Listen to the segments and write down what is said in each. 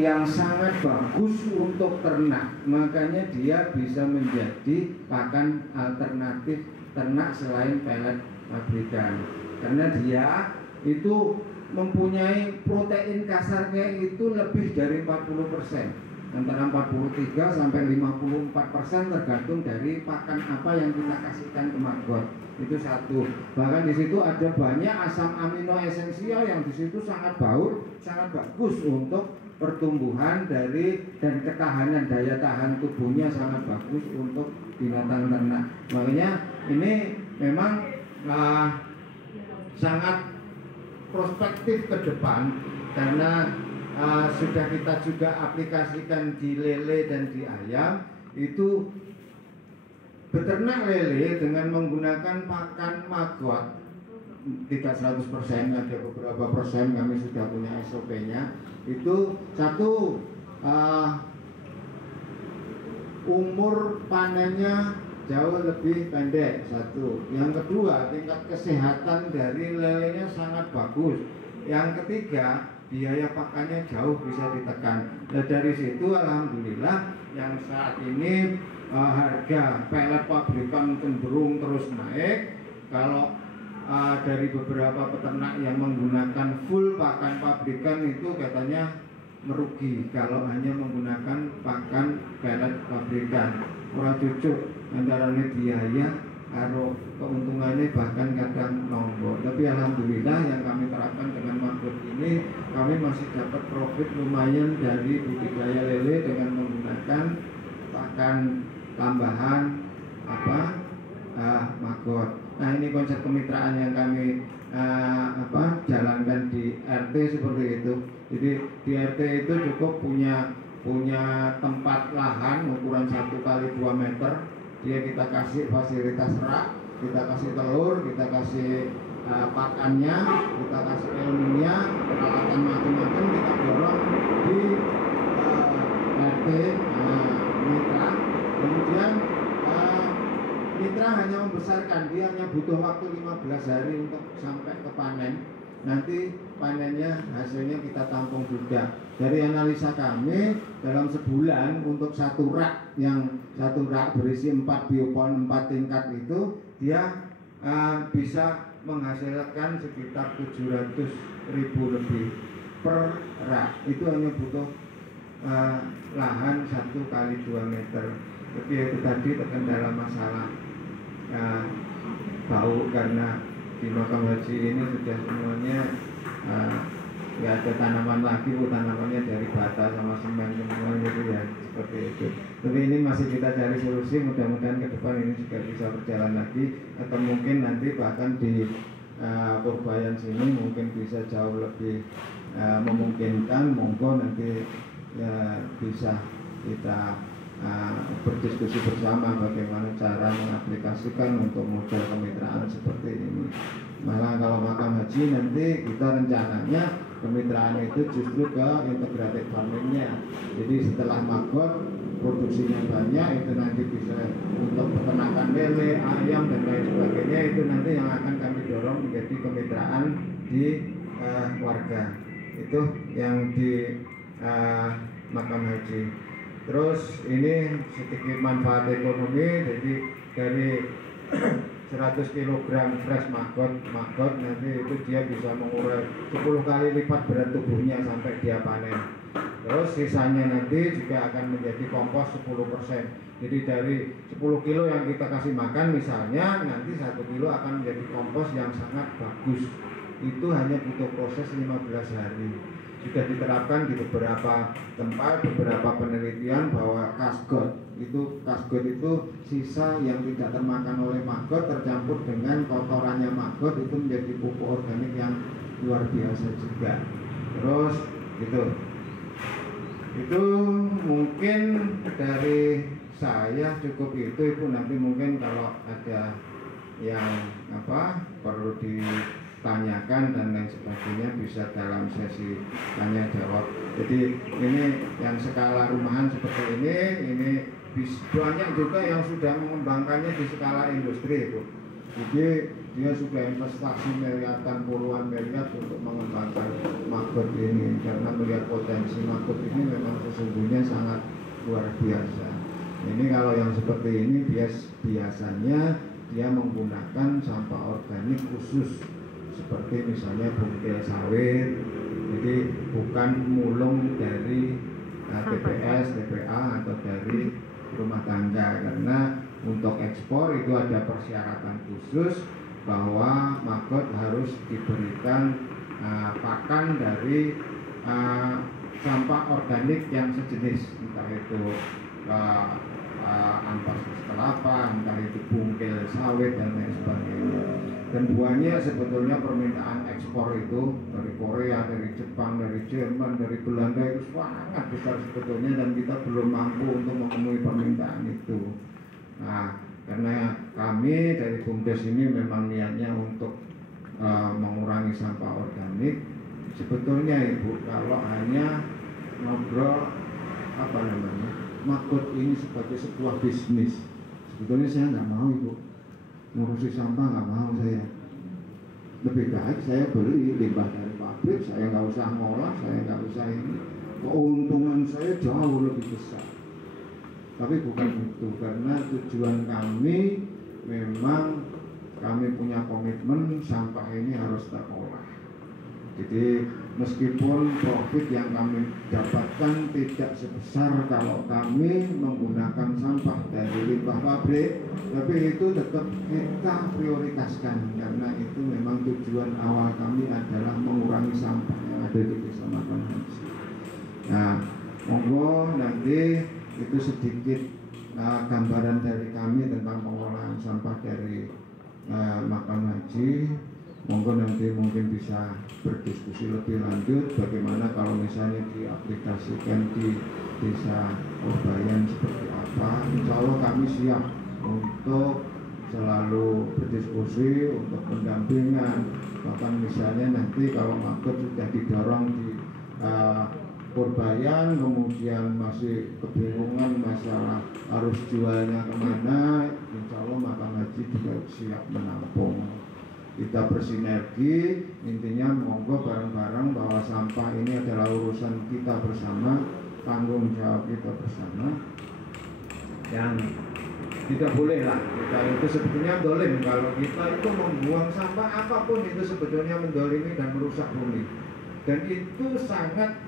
yang sangat bagus untuk ternak, makanya dia bisa menjadi pakan alternatif ternak selain pelet pabrikan, karena dia itu mempunyai protein kasarnya itu lebih dari 40%, antara 43 sampai 54% tergantung dari pakan apa yang kita kasihkan ke maggot. Itu satu. Bahkan di situ ada banyak asam amino esensial yang di situ sangat sangat bagus untuk pertumbuhan dari dan ketahanan daya tahan tubuhnya, sangat bagus untuk binatang ternak. Makanya ini memang sangat prospektif ke depan, karena sudah kita juga aplikasikan di lele dan di ayam. Itu beternak lele dengan menggunakan pakan maggot, tidak 100%, ada beberapa persen, kami sudah punya SOP-nya. Itu satu, umur panennya jauh lebih pendek, satu. Yang kedua, tingkat kesehatan dari lelenya sangat bagus. Yang ketiga, biaya pakannya jauh bisa ditekan. Nah, dari situ alhamdulillah yang saat ini harga pelet pabrikan cenderung terus naik. Kalau dari beberapa peternak yang menggunakan full pakan pabrikan itu katanya merugi kalau hanya menggunakan pakan pelet pabrikan. Ora cucuk antara biaya karo keuntungannya bahkan kadang nombor. Tapi alhamdulillah yang kami terapkan dengan maggot ini, kami masih dapat profit lumayan dari budidaya lele dengan menggunakan pakan tambahan maggot. Nah, ini konsep kemitraan yang kami jalankan di RT seperti itu. Jadi di RT itu cukup punya tempat lahan ukuran 1 kali 2 meter. Dia kita kasih fasilitas rak, kita kasih telur, kita kasih pakannya, kita kasih ilmunya, peralatan macam-macam, kita dorong di RT mitra. Kemudian mitra hanya membesarkan, dia hanya butuh waktu 15 hari untuk sampai ke panen. Nanti panennya hasilnya kita tampung juga. Dari analisa kami, dalam sebulan untuk satu rak berisi 4 biopon 4 tingkat itu, dia bisa menghasilkan sekitar 700.000 lebih per rak. Itu hanya butuh lahan 1 kali 2 meter. Tapi itu tadi terkendala masalah bau, karena di makam haji ini sudah semuanya nggak ada tanaman lagi, tanamannya dari bata sama semen semua, gitu ya, seperti itu. Tapi ini masih kita cari solusi, mudah-mudahan ke depan ini juga bisa berjalan lagi, atau mungkin nanti bahkan di Purbayan sini mungkin bisa jauh lebih memungkinkan. Monggo nanti ya bisa kita berdiskusi bersama bagaimana cara mengaplikasikan untuk model kemitraan seperti ini. Malah kalau makam haji nanti kita rencananya kemitraan itu justru ke integrated farmingnya. Jadi setelah maggot produksinya banyak, itu nanti bisa untuk peternakan lele, ayam dan lain sebagainya, itu nanti yang akan kami dorong menjadi kemitraan di warga. Itu yang di makam haji. Terus ini sedikit manfaat ekonomi, jadi dari 100 kg fresh maggot nanti itu dia bisa mengurai 10 kali lipat berat tubuhnya sampai dia panen. Terus sisanya nanti juga akan menjadi kompos 10%. Jadi dari 10 kilo yang kita kasih makan misalnya, nanti 1 kilo akan menjadi kompos yang sangat bagus. Itu hanya butuh proses 15 hari. Sudah diterapkan di beberapa tempat, beberapa penelitian bahwa kasgot itu sisa yang tidak termakan oleh maggot tercampur dengan kotorannya maggot, itu menjadi pupuk organik yang luar biasa juga. Terus gitu. Itu mungkin dari saya cukup itu. Ibu nanti mungkin kalau ada yang perlu ditanyakan dan lain sebagainya bisa dalam sesi tanya jawab. Jadi ini yang skala rumahan seperti ini banyak juga yang sudah mengembangkannya di skala industri, Bu. Jadi dia sudah investasi miliaran, puluhan miliar untuk mengembangkan maggot ini, karena melihat potensi maggot ini memang sesungguhnya sangat luar biasa. Ini kalau yang seperti ini biasanya dia menggunakan sampah organik khusus, seperti misalnya bungkil sawit, jadi bukan mulung dari TPS, TPA atau dari rumah tangga, karena untuk ekspor itu ada persyaratan khusus bahwa maggot harus diberikan pakan dari sampah organik yang sejenis, entah itu ampas kelapa, entah itu bungkil sawit dan lain sebagainya. Dan buahnya sebetulnya permintaan ekspor itu dari Korea, dari Jepang, dari Jerman, dari Belanda itu sangat besar sebetulnya, dan kita belum mampu untuk memenuhi permintaan itu. Nah, karena kami dari BUMDes ini memang niatnya untuk mengurangi sampah organik. Sebetulnya Ibu, kalau hanya ngobrol maggot ini sebagai sebuah bisnis, sebetulnya saya nggak mau Ibu, ngurusi sampah nggak mau saya. Lebih baik saya beli limbah dari pabrik, saya nggak usah ngolah, saya nggak usah ini, keuntungan saya jauh lebih besar. Tapi bukan itu, karena tujuan kami memang kami punya komitmen sampah ini harus terolah. Jadi meskipun profit yang kami dapatkan tidak sebesar kalau kami menggunakan sampah dari limbah pabrik, tapi itu tetap kita prioritaskan, karena itu memang tujuan awal kami adalah mengurangi sampah yang ada di Desa Makam Haji. Nah, monggo nanti itu sedikit gambaran dari kami tentang pengelolaan sampah dari Makam Haji. Monggo nanti mungkin bisa berdiskusi lebih lanjut bagaimana kalau misalnya diaplikasikan di Desa Orbayan seperti apa. Insya Allah kami siap untuk selalu berdiskusi, untuk pendampingan. Bahkan misalnya nanti kalau maggot sudah didorong di Orbayan, kemudian masih kebingungan masalah harus jualnya kemana, insya Allah Makam Haji juga siap menampung. Kita bersinergi, intinya monggo bareng-bareng bahwa sampah ini adalah urusan kita bersama, tanggung jawab kita bersama. Yang tidak boleh lah, kita itu sebetulnya dolim kalau kita itu membuang sampah apapun itu sebetulnya mendolimi dan merusak bumi, dan itu sangat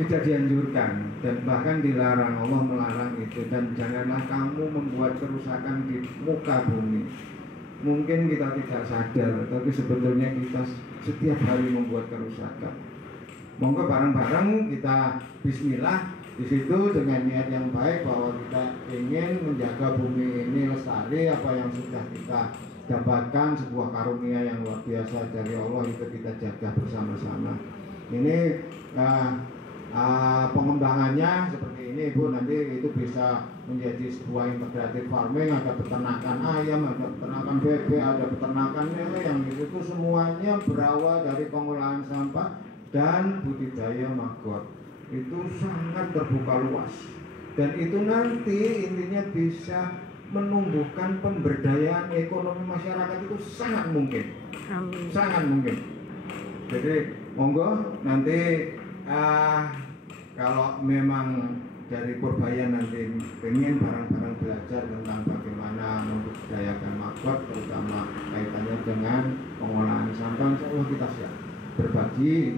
tidak dianjurkan dan bahkan dilarang. Allah melarang itu, dan janganlah kamu membuat kerusakan di muka bumi. Mungkin kita tidak sadar, tapi sebetulnya kita setiap hari membuat kerusakan. Monggo bareng-bareng kita bismillah di situ dengan niat yang baik bahwa kita ingin menjaga bumi ini lestari. Apa yang sudah kita dapatkan sebuah karunia yang luar biasa dari Allah, itu kita jaga bersama-sama. Ini pengembangannya seperti ini Bu, nanti itu bisa menjadi sebuah integratif farming, ada peternakan ayam, ada peternakan bebek, ada peternakan lele, yang itu semuanya berawal dari pengolahan sampah dan budidaya maggot. Itu sangat terbuka luas, dan itu nanti intinya bisa menumbuhkan pemberdayaan ekonomi masyarakat, itu sangat mungkin. Amin. Sangat mungkin. Jadi monggo nanti kalau memang dari Purbayan nanti pengen barang-barang belajar tentang bagaimana membudidayakan maggot, terutama kaitannya dengan pengolahan sampah, insya Allah kita siap berbagi,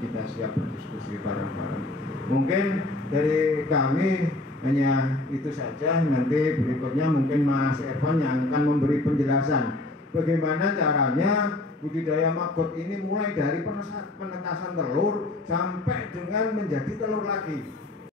kita siap berdiskusi bareng-bareng. Mungkin dari kami hanya itu saja. Nanti berikutnya mungkin Mas Evan yang akan memberi penjelasan bagaimana caranya budidaya maggot ini mulai dari penetasan telur sampai dengan menjadi telur lagi.